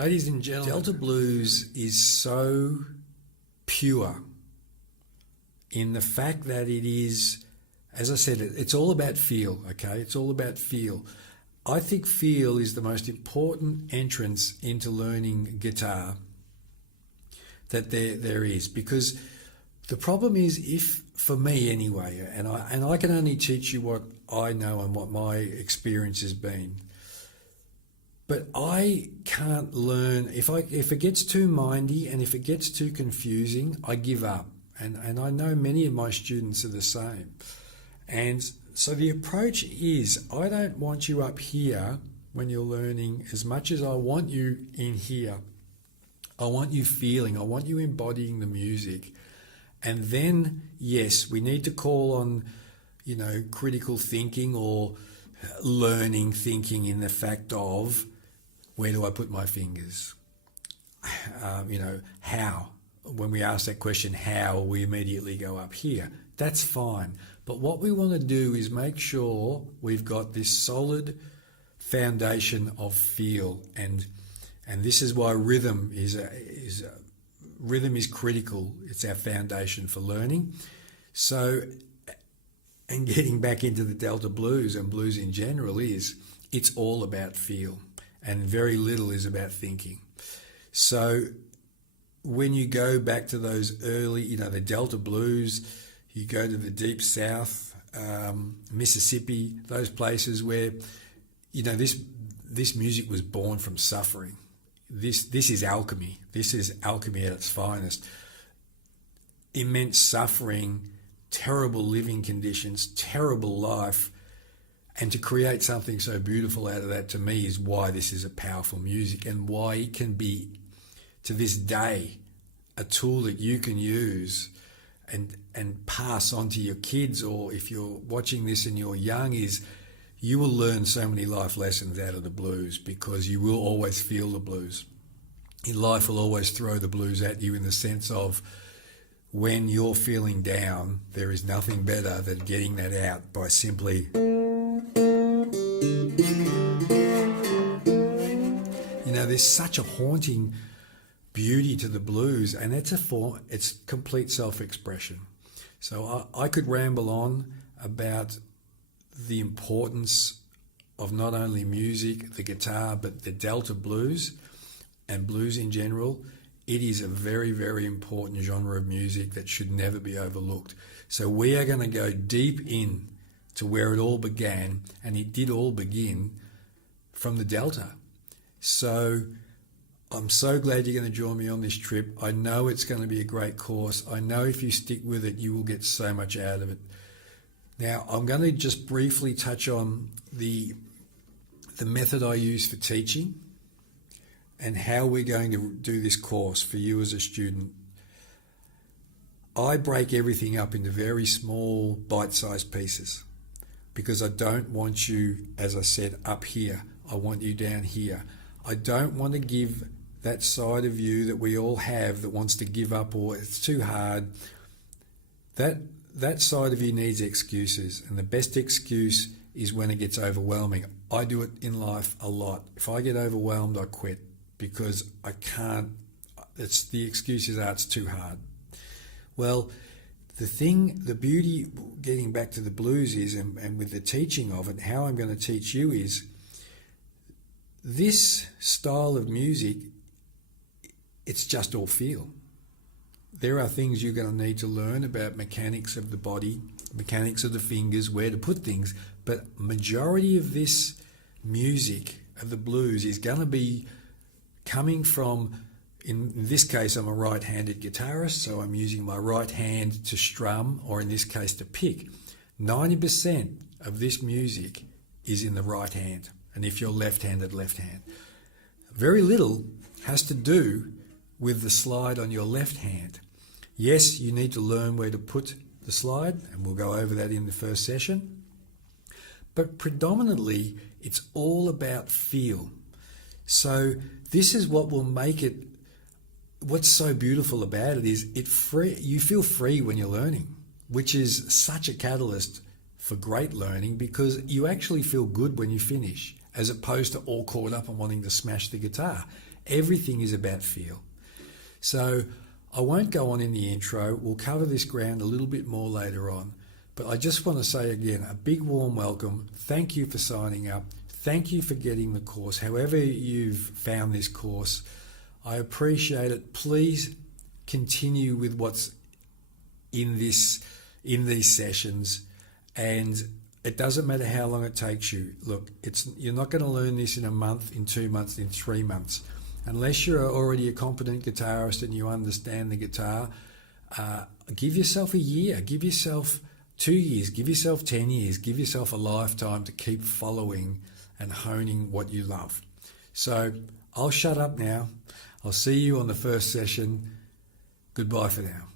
Ladies and gentlemen, Delta Blues is so pure in the fact that it is, as I said, it's all about feel, okay? It's all about feel. I think feel is the most important entrance into learning guitar that there is, because the problem is, if, for me anyway, and I can only teach you what I know and what my experience has been, but I can't learn, if it gets too mindy and if it gets too confusing, I give up. And I know many of my students are the same. And so the approach is, I don't want you up here when you're learning as much as I want you in here. I want you feeling, I want you embodying the music. And then, yes, we need to call on, critical thinking or learning thinking in the fact of, where do I put my fingers? How? When we ask that question, how, we immediately go up here. That's fine. But what we want to do is make sure we've got this solid foundation of feel, and this is why rhythm is critical. It's our foundation for learning. So, and getting back into the Delta Blues and blues in general it's all about feel, and very little is about thinking. So when you go back to those early, the Delta Blues, you go to the Deep South, Mississippi, those places where, this music was born from suffering. This is alchemy. This is alchemy at its finest. Immense suffering, terrible living conditions, terrible life, and to create something so beautiful out of that, to me, is why this is a powerful music, and why it can be, to this day, a tool that you can use and pass on to your kids, or if you're watching this and you're young, is you will learn so many life lessons out of the blues, because you will always feel the blues. Life will always throw the blues at you, in the sense of, when you're feeling down, there is nothing better than getting that out by simply... there's such a haunting beauty to the blues, and it's complete self-expression. So I could ramble on about the importance of not only music, the guitar, but the Delta Blues and blues in general. It is a very, very important genre of music that should never be overlooked. So we are going to go deep in to where it all began, and it did all begin from the Delta. So I'm so glad you're going to join me on this trip. I know it's going to be a great course. I know if you stick with it, you will get so much out of it. Now, I'm going to just briefly touch on the method I use for teaching and how we're going to do this course for you as a student. I break everything up into very small, bite-sized pieces, because I don't want you, as I said, up here. I want you down here. I don't want to give that side of you that we all have that wants to give up, or it's too hard. That side of you needs excuses, and the best excuse is when it gets overwhelming. I do it in life a lot. If I get overwhelmed, I quit, because I can't. The excuses are it's too hard. Well, the beauty, getting back to the blues is, and with the teaching of it, how I'm going to teach you is, this style of music, it's just all feel. There are things you're going to need to learn about mechanics of the body, mechanics of the fingers, where to put things, but majority of this music of the blues is going to be coming from, in this case, I'm a right-handed guitarist, so I'm using my right hand to strum, or in this case to pick. 90% of this music is in the right hand. And if you're left-handed, left hand. Very little has to do with the slide on your left hand. Yes, you need to learn where to put the slide, and we'll go over that in the first session. But predominantly, it's all about feel. So this is what will make it, what's so beautiful about it is you feel free when you're learning, which is such a catalyst for great learning, because you actually feel good when you finish, as opposed to all caught up and wanting to smash the guitar. Everything is about feel. So I won't go on in the intro. We'll cover this ground a little bit more later on. But I just want to say again, a big warm welcome. Thank you for signing up. Thank you for getting the course. However you've found this course, I appreciate it. Please continue with what's in these sessions, and it doesn't matter how long it takes you. Look, you're not going to learn this in a month, in 2 months, in 3 months. Unless you're already a competent guitarist and you understand the guitar, give yourself a year, give yourself 2 years, give yourself 10 years, give yourself a lifetime to keep following and honing what you love. So I'll shut up now. I'll see you on the first session. Goodbye for now.